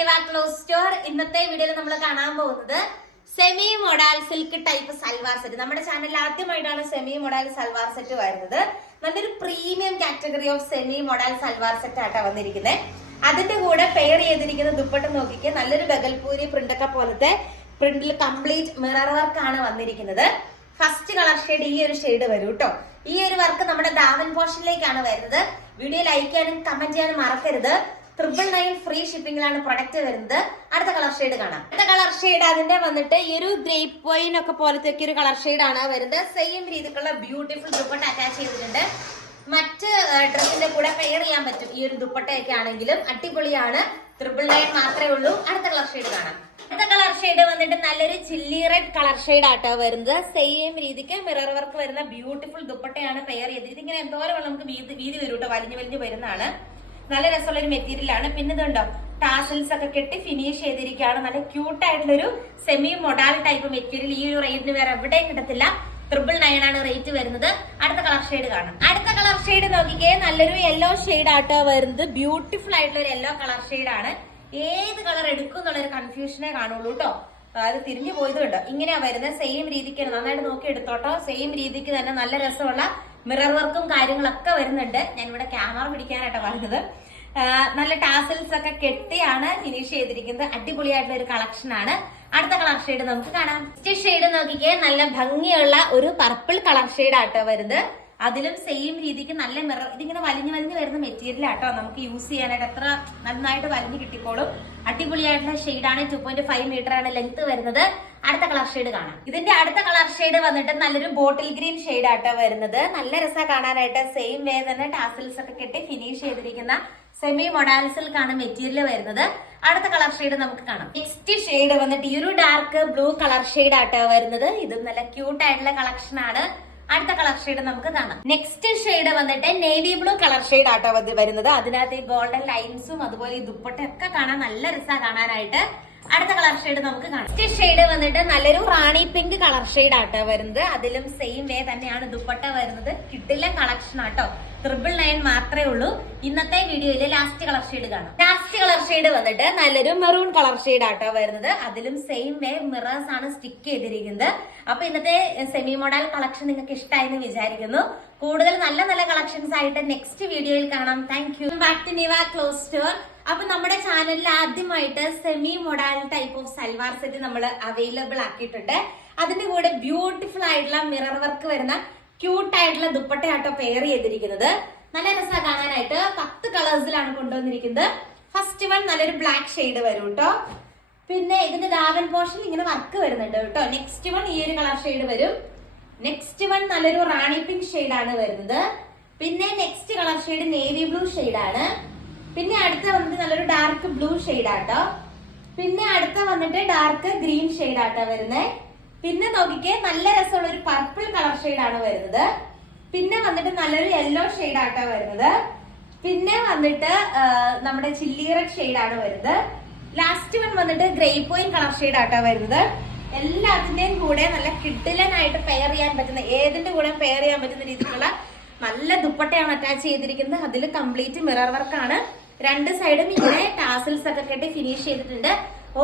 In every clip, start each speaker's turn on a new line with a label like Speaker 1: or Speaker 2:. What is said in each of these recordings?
Speaker 1: Store ഇന്നത്തെ വീഡിയോയിൽ നമ്മൾ കാണാൻ പോകുന്നത് semi modal silk type salwar set നമ്മുടെ ചാനലിൽ ആദ്യമായിട്ടാണ് സെമി മൊഡാൽ സൽവാർ സെറ്റ് വരുന്നത്. നല്ലൊരു premium category of semi modal salwar set ആയിട്ടാണ് വന്നിരിക്കുന്നത് അതിന്റെ കൂടെ പെയർ ചെയ്തിരിക്കുന്ന ദുപ്പട്ട നോക്കിക്ക് നല്ലൊരു ബഗൽപൂരി പ്രിന്റൊക്കെ പോലത്തെ പ്രിന്റിൽ കംപ്ലീറ്റ് മിറർ വർക്ക് ആണ് വന്നിരിക്കുന്നത്. ഫസ്റ്റ് കളർ ഷെയ്ഡ് ഈ ഒരു ഷെയ്ഡ് വരും കേട്ടോ ഈ ഒരു വർക്ക് നമ്മുടെ ദാവൻ പോർഷനിലേക്കാണ് വരുന്നത്. വീഡിയോ ലൈക്ക് ചെയ്യാനും കമന്റ് ചെയ്യാനും മറക്കരുത്. ട്രിപ്പിൾ നയൻ ഫ്രീ ഷിപ്പിംഗിലാണ് പ്രൊഡക്റ്റ് വരുന്നത്. അടുത്ത കളർ ഷെയ്ഡ് കാണാം. അടുത്ത കളർ ഷെയ്ഡ് അതിന്റെ വന്നിട്ട് ഈ ഒരു ഗ്രേപ്പ് വൈൻ ഒക്കെ പോലത്തെ ഒരു കളർ ഷെയ്ഡ് ആണ് വരുന്നത്. സെയിം രീതിക്കുള്ള ബ്യൂട്ടിഫുൾ ദുപ്പട്ട അറ്റാച്ച് ചെയ്തിട്ടുണ്ട്. മറ്റ് ഡ്രസ്സിന്റെ കൂടെ പെയർ ചെയ്യാൻ പറ്റും. ഈ ഒരു ദുപ്പട്ടയൊക്കെ ആണെങ്കിലും അടിപൊളിയാണ്. ട്രിപ്പിൾ നയൻ മാത്രമേ ഉള്ളൂ. അടുത്ത കളർ ഷെയ്ഡ് കാണാം. അടുത്ത കളർ ഷെയ്ഡ് വന്നിട്ട് നല്ലൊരു ചില്ലി റെഡ് കളർ ഷെയ്ഡ് ആട്ടോ വരുന്നത്. സെയിം രീതിക്ക് മിറർ വർക്ക് വരുന്ന ബ്യൂട്ടിഫുൾ ദുപ്പട്ടയാണ് പെയർ ചെയ്തത്. ഇതിങ്ങനെ എന്തോരം നമുക്ക് വീതി വീതി വരും കേട്ടോ വലിഞ്ഞു വലിഞ്ഞു വരുന്നതാണ്. നല്ല രസമുള്ള ഒരു മെറ്റീരിയൽ ആണ് പിന്നെ ഇതുണ്ടോ? ടാസൽസ് ഒക്കെ കെട്ടി ഫിനിഷ് ചെയ്തിരിക്കുകയാണ്. നല്ല ക്യൂട്ട് ആയിട്ടുള്ള ഒരു സെമി മൊഡാൽ ടൈപ്പ് മെറ്റീരിയൽ ഈ ഒരു റേറ്റിന് വേറെ എവിടെയും കിട്ടത്തില്ല. ട്രിപ്പിൾ നയൻ ആണ് റേറ്റ് വരുന്നത്. അടുത്ത കളർ ഷെയ്ഡ് കാണാം. അടുത്ത കളർ ഷെയ്ഡ് നോക്കിക്കേ. നല്ലൊരു യെല്ലോ ഷെയ്ഡ് ആട്ടോ വരുന്നത്. ബ്യൂട്ടിഫുൾ ആയിട്ടുള്ള ഒരു യെല്ലോ കളർ ഷെയ്ഡ് ആണ്. ഏത് കളർ എടുക്കും എന്നുള്ളൊരു കൺഫ്യൂഷനെ കാണുള്ളൂ കേട്ടോ അത് തിരിഞ്ഞു പോയത് കണ്ടോ ഇങ്ങനെയാ വരുന്നത്. സെയിം രീതിക്ക് നന്നായിട്ട് നോക്കി എടുത്തോട്ടോ. സെയിം രീതിക്ക് തന്നെ നല്ല രസമുള്ള മിറർ വർക്കും കാര്യങ്ങളൊക്കെ വരുന്നുണ്ട്. ഞാൻ ഇവിടെ ക്യാമറ പിടിക്കാനായിട്ടാണ് പറഞ്ഞത് നല്ല ടാസൽസ് ഒക്കെ കെട്ടിയാണ് ഫിനിഷ് ചെയ്തിരിക്കുന്നത്. അടിപൊളിയായിട്ടുള്ള ഒരു കളക്ഷൻ ആണ്. അടുത്ത കളർ ഷെയ്ഡ് നമുക്ക് കാണാം. നെക്സ്റ്റ് ഷെയ്ഡ് നോക്കിക്കേ നല്ല ഭംഗിയുള്ള ഒരു പർപ്പിൾ കളർ ഷെയ്ഡ് ആട്ടോ വരുന്നത്. അതിലും സെയിം രീതിക്ക് നല്ല മിറർ ഇതിങ്ങനെ വലിഞ്ഞു വലിഞ്ഞു വരുന്ന മെറ്റീരിയൽ ആട്ടോ നമുക്ക് യൂസ് ചെയ്യാനായിട്ട് എത്ര നന്നായിട്ട് വലിഞ്ഞു കിട്ടിക്കോളും. അടിപൊളിയായിട്ടുള്ള ഷെയ്ഡാണ് ടു പോയിന്റ് ഫൈവ് മീറ്റർ ആണ് ലെങ്ത് വരുന്നത്. അടുത്ത കളർ ഷെയ്ഡ് കാണാം. ഇതിന്റെ അടുത്ത കളർ ഷെയ്ഡ് വന്നിട്ട് നല്ലൊരു ബോട്ടിൽ ഗ്രീൻ ഷെയ്ഡ് ആട്ടോ വരുന്നത്. നല്ല രസ കാണാനായിട്ട്. സെയിം വേ തന്നെ ടാസിൽസ് ഒക്കെ കെട്ടി ഫിനിഷ് ചെയ്തിരിക്കുന്ന സെമി മൊഡാൽസിൽക്കാണ് മെറ്റീരിയൽ വരുന്നത്. അടുത്ത കളർ ഷെയ്ഡ് നമുക്ക് കാണാം. നെക്സ്റ്റ് ഷെയ്ഡ് വന്നിട്ട് ഈ ഒരു ഡാർക്ക് ബ്ലൂ കളർ ഷെയ്ഡ് ആട്ടോ വരുന്നത്. ഇതും നല്ല ക്യൂട്ട് ആയിട്ടുള്ള കളക്ഷൻ ആണ്. അടുത്ത കളർ ഷെയ്ഡ് നമുക്ക് കാണാം. നെക്സ്റ്റ് ഷെയ്ഡ് വന്നിട്ട് നേവി ബ്ലൂ കളർ ഷെയ്ഡ് ആട്ടോ വരുന്നത്. അതിനകത്ത് ഈ ഗോൾഡൻ ലൈൻസും അതുപോലെ ഈ ദുപ്പട്ടയൊക്കെ കാണാൻ നല്ല രസമാണ് കാണാനായിട്ട്. അടുത്ത കളർ ഷെയ്ഡ് നമുക്ക് കാണാം. നെക്സ്റ്റ് ഷെയ്ഡ് വന്നിട്ട് നല്ലൊരു റാണി പിങ്ക് കളർ ഷെയ്ഡ് ആട്ടോ വരുന്നത്. അതിലും സെയിം വേ തന്നെയാണ് ദുപ്പട്ട വരുന്നത്. കിട്ടില്ല കളക്ഷൻ ആട്ടോ. ട്രിപ്പിൾ നയൻ മാത്രമേ ഉള്ളൂ. ഇന്നത്തെ വീഡിയോയിൽ ലാസ്റ്റ് കളർ ഷെയ്ഡ് കാണാം. ലാസ്റ്റ് കളർ ഷെയ്ഡ് വന്നിട്ട് നല്ലൊരു മെറൂൺ കളർ ഷെയ്ഡ് ആട്ടോ വരുന്നത്. അതിലും സെയിം വേ മിറേഴ്സ് ആണ് സ്റ്റിക്ക് ചെയ്തിരിക്കുന്നത്. അപ്പൊ ഇന്നത്തെ സെമി മോഡൽ കളക്ഷൻ നിങ്ങൾക്ക് ഇഷ്ടമായി എന്ന് വിചാരിക്കുന്നു. കൂടുതൽ നല്ല നല്ല കളക്ഷൻസ് ആയിട്ട് നെക്സ്റ്റ് വീഡിയോയിൽ കാണാം. Thank you back to Niva clothes store അപ്പൊ നമ്മുടെ ചാനലിൽ ആദ്യമായിട്ട് semi modal type of salwar set നമ്മൾ അവൈലബിൾ ആക്കിയിട്ടുണ്ട്. അതിന്റെ കൂടെ ബ്യൂട്ടിഫുൾ ആയിട്ടുള്ള മിറർ വർക്ക് വരുന്ന ക്യൂട്ട് ആയിട്ടുള്ള ദുപ്പട്ടയാട്ടോ പെയർ ചെയ്തിരിക്കുന്നത്. നല്ല രസമാണ് കാണാനായിട്ട്. പത്ത് കളേഴ്സിലാണ് കൊണ്ടുവന്നിരിക്കുന്നത്. ഫസ്റ്റ് വൺ നല്ലൊരു ബ്ലാക്ക് ഷെയ്ഡ് വരും കേട്ടോ പിന്നെ ഇതിന്റെ ദാവൻ പോർഷൻ ഇങ്ങനെ വർക്ക് വരുന്നുണ്ട് കേട്ടോ നെക്സ്റ്റ് വൺ ഈ ഒരു കളർ ഷെയ്ഡ് വരും. നെക്സ്റ്റ് വൺ നല്ലൊരു റാണി പിങ്ക് ആണ് വരുന്നത്. പിന്നെ next colour shade navy blue ആണ്. പിന്നെ അടുത്ത വന്നിട്ട് നല്ലൊരു ഡാർക്ക് ബ്ലൂ ഷെയ്ഡ് ആട്ടോ. പിന്നെ അടുത്ത വന്നിട്ട് ഡാർക്ക് ഗ്രീൻ ഷെയ്ഡ് ആട്ടോ വരുന്നത് പിന്നെ നോക്കിക്കേ നല്ല രസമുള്ള ഒരു പർപ്പിൾ കളർ ഷെയ്ഡ് ആണ് വരുന്നത്. പിന്നെ വന്നിട്ട് നല്ലൊരു യെല്ലോ ഷെയ്ഡ് ആട്ടോ വരുന്നത്. പിന്നെ വന്നിട്ട് നമ്മുടെ ചില്ലി റെഡ് ഷെയ്ഡ് ആണ് വരുന്നത്. ലാസ്റ്റ് വൺ വന്നിട്ട് ഗ്രേ പോയിൻ കളർ ഷെയ്ഡ് ആട്ടോ വരുന്നത്. എല്ലാത്തിന്റെയും കൂടെ നല്ല കിഡിലനായിട്ട് പെയർ ചെയ്യാൻ പറ്റുന്ന ഏതിന്റെ കൂടെ പെയർ ചെയ്യാൻ പറ്റുന്ന രീതിയിലുള്ള നല്ല ദുപ്പട്ടയാണ് അറ്റാച്ച് ചെയ്തിരിക്കുന്നത്. അതിൽ കംപ്ലീറ്റ് മിറർ വർക്കാണ് രണ്ട് സൈഡും ഇങ്ങനെ ടാസിൽസ് ഒക്കെ കെട്ടി ഫിനിഷ് ചെയ്തിട്ടുണ്ട്.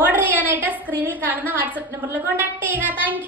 Speaker 1: ഓർഡർ ചെയ്യാനായിട്ട് സ്ക്രീനിൽ കാണുന്ന വാട്സ്ആപ്പ് നമ്പറിൽ കോൺടാക്ട് ചെയ്യുക. താങ്ക്